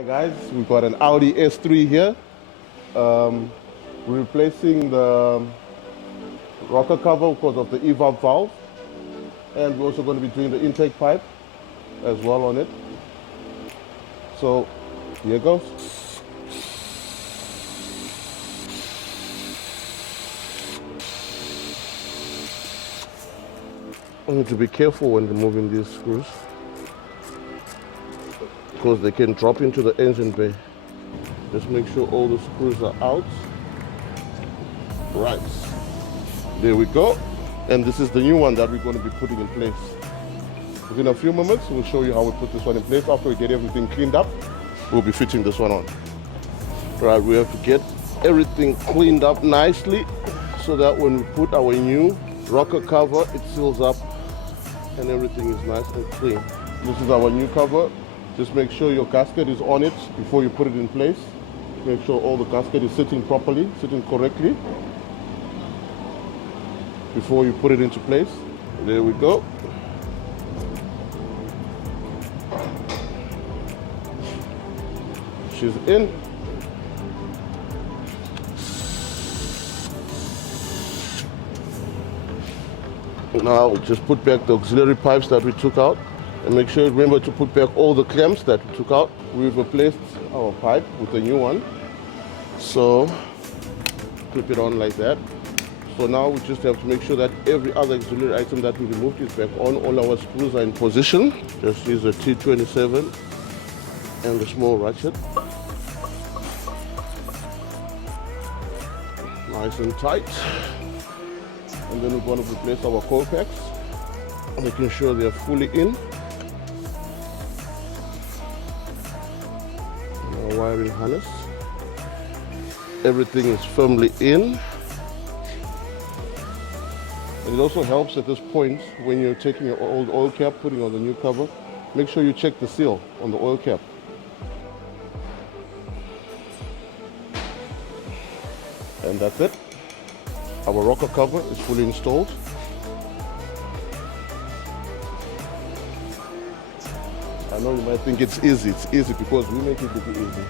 Hi guys, we've got an Audi S3 here. We're replacing the rocker cover because of the evap valve, and we're also going to be doing the intake pipe as well on it. So here goes. I need to be careful when removing these screws because they can drop into the engine bay. Just make sure all the screws are out. Right, there we go. And this is the new one that we're going to be putting in place. Within a few moments, we'll show you how we put this one in place. After we get everything cleaned up, we'll be fitting this one on. Right, we have to get everything cleaned up nicely so that when we put our new rocker cover, it seals up and everything is nice and clean. This is our new cover. Just make sure your gasket is on it before you put it in place. Make sure all the gasket is sitting properly, sitting correctly before you put it into place. There we go. She's in. Now just put back the auxiliary pipes that we took out, and make sure, remember to put back all the clamps that we took out. We've replaced our pipe with a new one, so clip it on like that. So now we just have to make sure that every other auxiliary item that we removed is back on. All our screws are in position. Just use a T27 and the small ratchet. Nice and tight. And then we're going to replace our coil packs, making sure they're fully in. And our wiring harness. Everything is firmly in. And it also helps at this point when you're taking your old oil cap, putting on the new cover, make sure you check the seal on the oil cap. And that's it. Our rocker cover is fully installed. I know you might think it's easy. It's easy because we make it look easy.